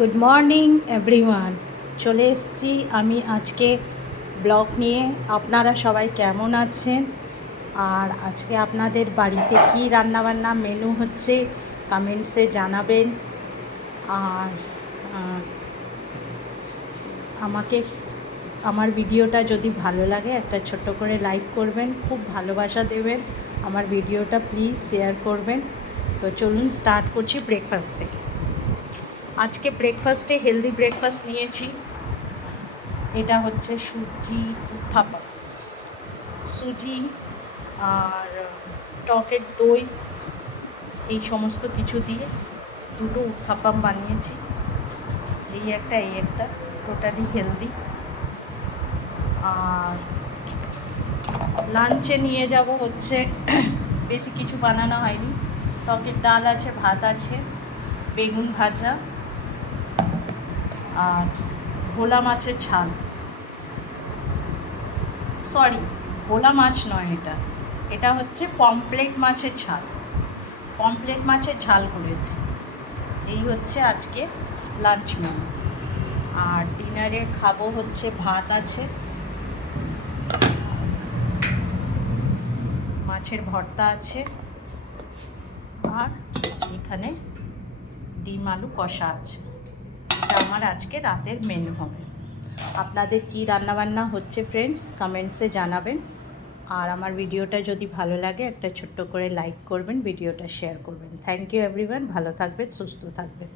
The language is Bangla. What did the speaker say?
Good morning everyone. চলে এসেছি আমি আজকে ব্লগ নিয়ে। আপনারা সবাই কেমন আছেন? আর আজকে আপনাদের বাড়িতে কি রান্নাবান্না মেনু হচ্ছে কমেন্টসে জানাবেন। আর আমাকে আমার ভিডিওটা যদি ভালো লাগে একটা ছোট্ট করে লাইক করবেন, খুব ভালোবাসা দেবেন। আমার ভিডিওটা প্লিজ শেয়ার করবেন। তো চলুন স্টার্ট করছি ব্রেকফাস্ট থেকে। আজকে ব্রেকফাস্টে হেলদি ব্রেকফাস্ট নিয়েছি। এটা হচ্ছে সুজি উত্থাপা, সুজি আর টকের দই এই সমস্ত কিছু দিয়ে দুটো উত্থাপাম বানিয়েছি। এই একটা টোটালি হেলদি। আর লাঞ্চে নিয়ে যাব হচ্ছে বেশি কিছু বানানো হয়নি। টকের ডাল আছে, ভাত আছে, বেগুন ভাজা আর ভোলা মাছের ঝাল। সরি, ভোলা মাছ নয়, এটা হচ্ছে পমপ্লেট মাছের ঝাল। পমপ্লেট মাছের ঝাল করেছি। এই হচ্ছে আজকে লাঞ্চ মেনু। আর ডিনারে খাবো হচ্ছে ভাত আছে, মাছের ভর্তা আছে, আর এখানে ডিম আলু কষা আছে। এটা আমার আজকে রাতের মেনু হবে। আপনাদের কী রান্নাবান্না হচ্ছে ফ্রেন্ডস কমেন্টসে জানাবেন। আর আমার ভিডিওটা যদি ভালো লাগে একটা ছোট্ট করে লাইক করবেন, ভিডিওটা শেয়ার করবেন। Thank you everyone. ভালো থাকবেন, সুস্থ থাকবেন।